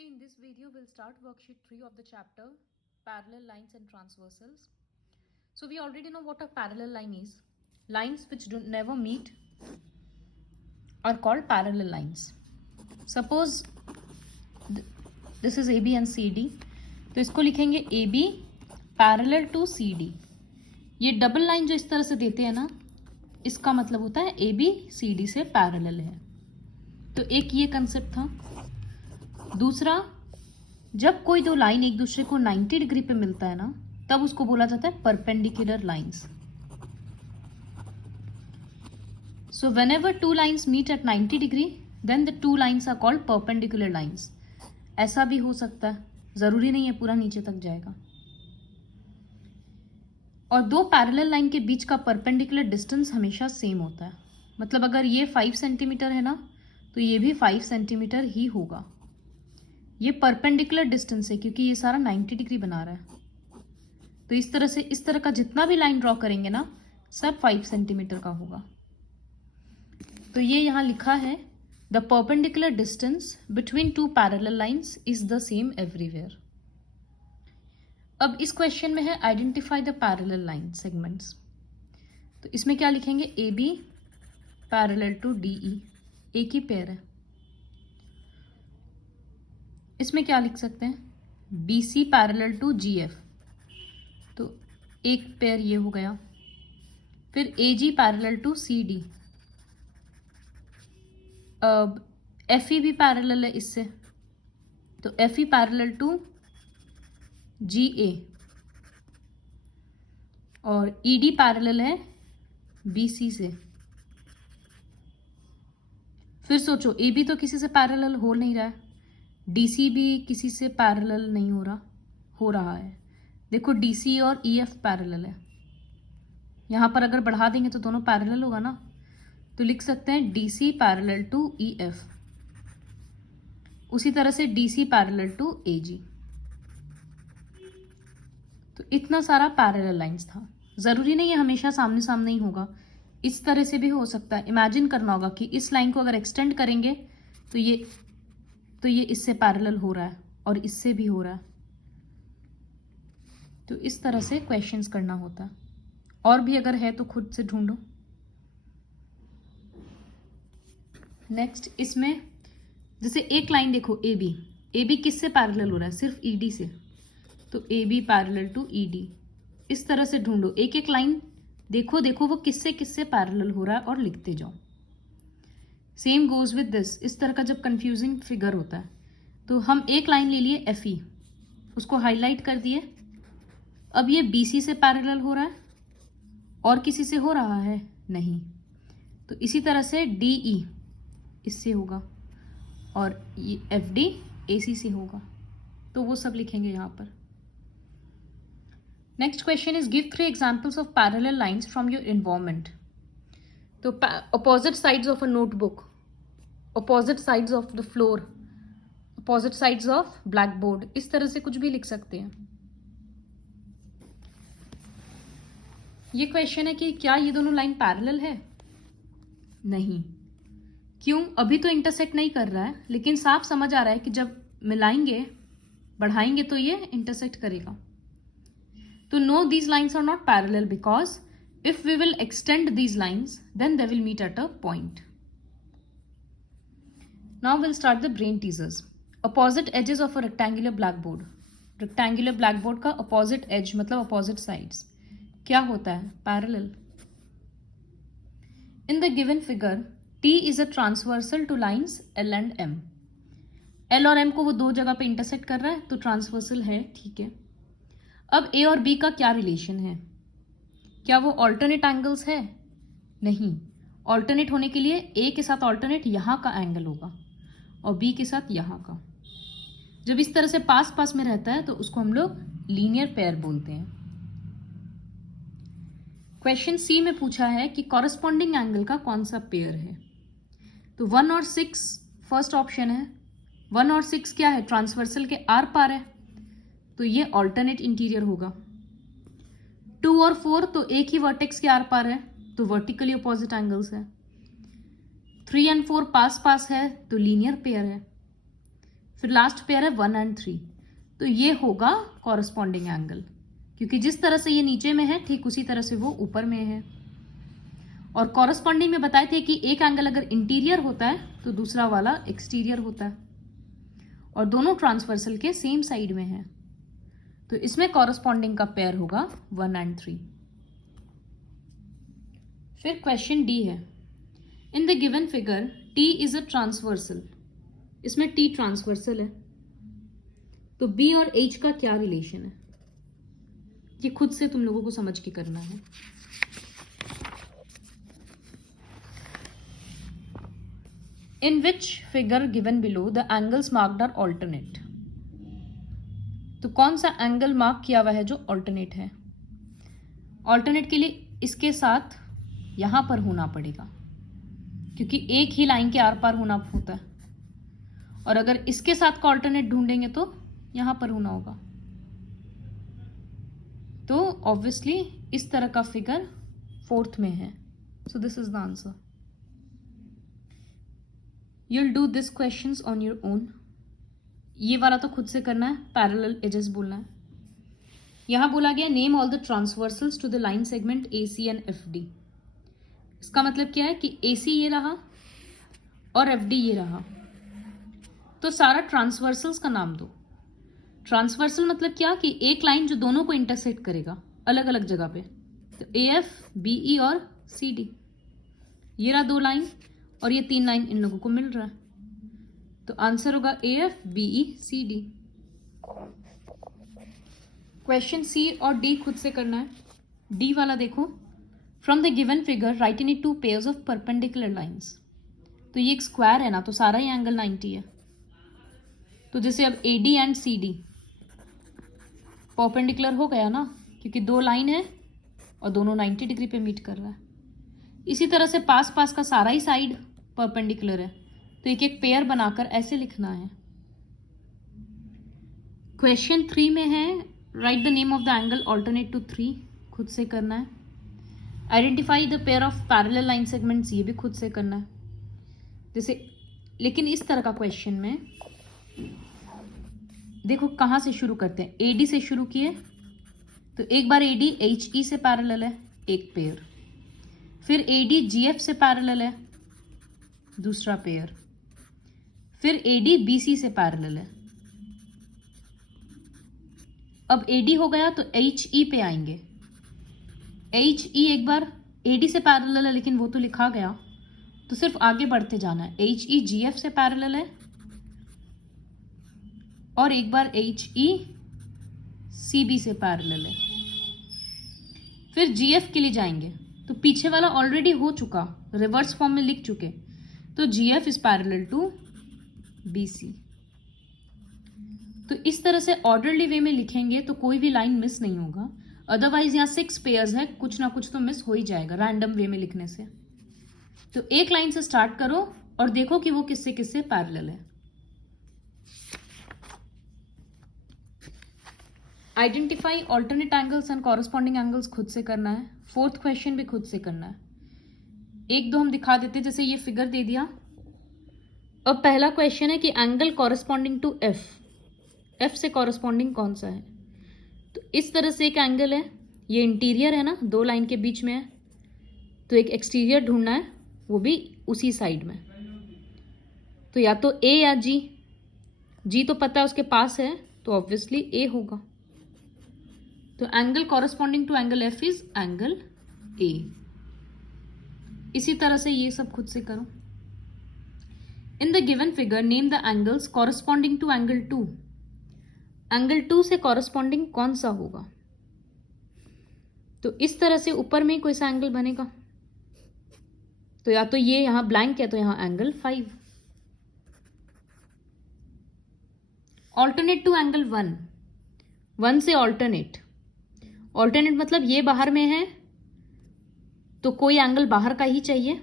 See, in this video, we'll start worksheet 3 of the chapter, Parallel Lines and Transversals. So we already know what a parallel line is. Lines which never meet are called parallel lines. Suppose this is AB and CD. तो इसको लिखेंगे AB parallel to CD. ये double line जो इस तरह से देते हैं ना, इसका मतलब होता है AB CD से पैरेलल है. तो एक ये कंसेप्ट था. दूसरा, जब कोई दो लाइन एक दूसरे को 90 डिग्री पे मिलता है ना, तब उसको बोला जाता है perpendicular lines. So whenever two lines meet at 90 degree, then the two lines are called perpendicular lines. ऐसा भी हो सकता है, जरूरी नहीं है पूरा नीचे तक जाएगा. और दो पैरेलल लाइन के बीच का परपेंडिकुलर डिस्टेंस हमेशा सेम होता है. मतलब अगर ये 5 सेंटीमीटर है ना, तो ये भी 5 सेंटीमीटर ही होगा. ये परपेंडिकुलर डिस्टेंस है क्योंकि ये सारा 90 डिग्री बना रहा है. तो इस तरह से इस तरह का जितना भी लाइन ड्रॉ करेंगे ना, सब 5 सेंटीमीटर का होगा. तो ये यहाँ लिखा है, the perpendicular distance between two parallel lines is the same everywhere. अब इस क्वेश्चन में है identify the parallel line segments. तो इसमें क्या लिखेंगे, A B parallel to D E. एक ही पेयर है. इसमें क्या लिख सकते हैं, B C parallel to G F. तो एक पेयर ये हो गया. फिर A G parallel to C D. अब एफ ई भी पैरेलल है इससे, तो एफ ई पैरेलल टू जी ए. और ई डी पैरेलल है बी सी से. फिर सोचो, ए बी तो किसी से पैरेलल हो नहीं रहा है, डीसी भी किसी से पैरेलल नहीं हो रहा है. देखो डीसी और ईएफ पैरेलल है. यहाँ पर अगर बढ़ा देंगे तो दोनों पैरेलल होगा ना, तो लिख सकते हैं डीसी पैरेलल टू ईएफ. उसी तरह से डीसी पैरेलल टू एजी. तो इतना सारा पैरेलल लाइंस था. जरूरी नहीं है हमेशा सामने सामने ही होगा, इस तरह से भी हो सकता है. इमेजिन करना होगा कि इस लाइन को अगर एक्सटेंड करेंगे तो ये इससे पैरेलल हो रहा है और इससे भी हो रहा है. तो इस तरह से क्वेश्चंस करना होता है. और भी अगर है तो खुद से ढूंढो. नेक्स्ट, इसमें जैसे एक लाइन देखो, ए बी किससे पैरेलल हो रहा है, सिर्फ ईडी से. तो A B parallel to ED. इस तरह से ढूंढो, एक एक लाइन देखो वो किससे किससे पैरेलल हो रहा है और लिखते जाओ. Same goes with this. इस तरह का जब कंफ्यूजिंग फिगर होता है तो हम एक लाइन ले लिए एफ ई, उसको हाईलाइट कर दिए. अब ये बी सी से पैरेलल हो रहा है और किसी से हो रहा है नहीं. तो इसी तरह से डी ई इससे होगा और ये एफ डी ए सी से होगा. तो वो सब लिखेंगे यहाँ पर. Next question is give 3 examples of parallel lines from your environment. तो opposite sides of a notebook, opposite sides of the floor, opposite sides of blackboard, इस तरह से कुछ भी लिख सकते हैं. ये क्वेश्चन है कि क्या ये दोनों लाइन पैरेलल है. नहीं. क्यों, अभी तो इंटरसेक्ट नहीं कर रहा है, लेकिन साफ समझ आ रहा है कि जब मिलाएंगे बढ़ाएंगे तो ये इंटरसेक्ट करेगा. तो no, these lines are not parallel because if we will extend these lines, then they will meet at a point. Now we'll start the brain teasers. Opposite edges of a rectangular blackboard. Rectangular blackboard का opposite edge मतलब opposite sides क्या होता है, parallel. In the given figure, T is a transversal to lines L and M. L और M को वो दो जगह पे इंटरसेक्ट कर रहा है, तो ट्रांसवर्सल है, ठीक है. अब A और B का क्या रिलेशन है, क्या वो ऑल्टरनेट एंगल्स है. नहीं. ऑल्टरनेट होने के लिए ए के साथ ऑल्टरनेट यहाँ का एंगल होगा और बी के साथ यहाँ का. जब इस तरह से पास पास में रहता है तो उसको हम लोग लीनियर पेयर बोलते हैं. क्वेश्चन सी में पूछा है कि कॉरस्पॉन्डिंग एंगल का कौन सा पेयर है. तो 1 और 6 फर्स्ट ऑप्शन है. 1 और 6 क्या है, ट्रांसवर्सल के आर पार है, तो ये ऑल्टरनेट इंटीरियर होगा. 2 और 4 तो एक ही वर्टेक्स के आर पार है, तो वर्टिकली अपोजिट एंगल्स है. 3 एंड 4 पास पास है, तो लीनियर पेयर है. फिर लास्ट पेयर है 1 एंड 3, तो ये होगा कॉरस्पॉन्डिंग एंगल, क्योंकि जिस तरह से ये नीचे में है ठीक उसी तरह से वो ऊपर में है। और कॉरस्पॉन्डिंग में बताए थे कि एक एंगल अगर इंटीरियर होता है तो दूसरा वाला एक्सटीरियर होता है, और दोनों ट्रांसवर्सल के सेम साइड में है, तो इसमें कॉरस्पॉन्डिंग का पेयर होगा 1 एंड 3। फिर क्वेश्चन डी है, इन the given figure T is a transversal, इसमें टी ट्रांसवर्सल है, तो बी और एच का क्या रिलेशन है, ये खुद से तुम लोगों को समझ के करना है। In which figure given below the angles marked are alternate, तो कौन सा एंगल मार्क किया हुआ है जो ऑल्टरनेट है। ऑल्टरनेट के लिए इसके साथ यहां पर होना पड़ेगा, क्योंकि एक ही लाइन के आर पार होना होता है, और अगर इसके साथ का ऑल्टरनेट ढूंढेंगे तो यहां पर होना होगा। तो ऑब्वियसली इस तरह का फिगर 4th में है, so this is the answer. You'll do this questions on your own. ये वाला तो खुद से करना है, पैरेलल एजेस बोलना है। यहां बोला गया name all the transversals to the line segment AC and FD। इसका मतलब क्या है कि AC ये रहा और FD ये रहा, तो सारा ट्रांसवर्सल्स का नाम दो। ट्रांसवर्सल मतलब क्या कि एक लाइन जो दोनों को इंटरसेक्ट करेगा अलग अलग जगह पे, तो AF, BE और CD, ये रहा 2 लाइन, और ये 3 लाइन इन लोगों को मिल रहा है, तो आंसर होगा AF, BE, CD। Question C और D खुद से करना है। D वाला देखो, from the given figure right in 2 pairs of perpendicular lines, तो ये एक स्क्वायर है ना, तो सारा ही एंगल 90 है। तो जैसे अब AD एंड CD परपेंडिकुलर हो गया ना, क्योंकि 2 लाइन है और दोनों 90 डिग्री पे मीट कर रहा है। इसी तरह से पास पास का सारा ही साइड परपेंडिकुलर है, तो एक एक पेयर बनाकर ऐसे लिखना है। क्वेश्चन 3 में है write the name of the angle alternate to 3, खुद से करना है। Identify the pair of parallel line segments, ये भी खुद से करना है। जैसे लेकिन इस तरह का क्वेश्चन में देखो कहाँ से शुरू करते हैं, AD से शुरू किए, तो एक बार AD HE से पैरेलल है, एक पेयर, फिर AD GF से पैरेलल है, दूसरा पेयर, फिर AD BC से पैरेलल है। अब AD हो गया तो HE पे आएंगे। HE एक बार AD से पैरेलल है, लेकिन वो तो लिखा गया, तो सिर्फ आगे बढ़ते जाना है। HE GF से पैरेलल है, और एक बार HE CB से पैरेलल है। फिर GF के लिए जाएंगे, तो पीछे वाला ऑलरेडी हो चुका, रिवर्स फॉर्म में लिख चुके, तो GF is parallel to BC। तो इस तरह से ऑर्डरली वे में लिखेंगे तो कोई भी लाइन मिस नहीं होगा, अदरवाइज यहाँ 6 पेयर्स है, कुछ ना कुछ तो मिस हो ही जाएगा रैंडम वे में लिखने से। तो एक लाइन से स्टार्ट करो और देखो कि वो किससे किससे पैरेलल है। Identify alternate angles and corresponding angles खुद से करना है। 4th क्वेश्चन भी खुद से करना है। 1-2 हम दिखा देते, जैसे ये फिगर दे दिया। अब पहला क्वेश्चन है कि एंगल कॉरस्पॉन्डिंग टू F से कॉरस्पॉन्डिंग कौन सा है। तो इस तरह से एक एंगल है, ये इंटीरियर है ना, 2 लाइन के बीच में है, तो एक एक्सटीरियर ढूंढना है, वो भी उसी साइड में। तो या तो A या G तो पता है उसके पास है, तो ऑब्वियसली A होगा। तो angle corresponding to angle F is angle A। इसी तरह से ये सब खुद से करो। In the given figure name the angles corresponding to angle 2। Angle 2 से कॉरस्पॉन्डिंग कौन सा होगा। तो इस तरह से ऊपर में ही कोई सा एंगल बनेगा, तो या तो ये यहां ब्लैंक है, तो यहां एंगल 5। ऑल्टरनेट टू एंगल 1 से ऑल्टरनेट मतलब ये बाहर में है, तो कोई एंगल बाहर का ही चाहिए,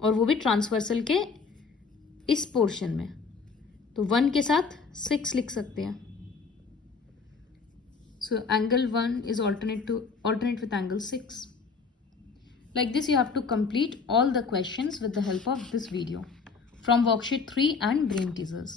और वो भी ट्रांसवर्सल के इस पोर्शन में, तो 1 के साथ 6 लिख सकते हैं। So angle 1 is alternate with angle 6. Like this, you have to complete all the questions with the help of this video from worksheet 3 and brain teasers.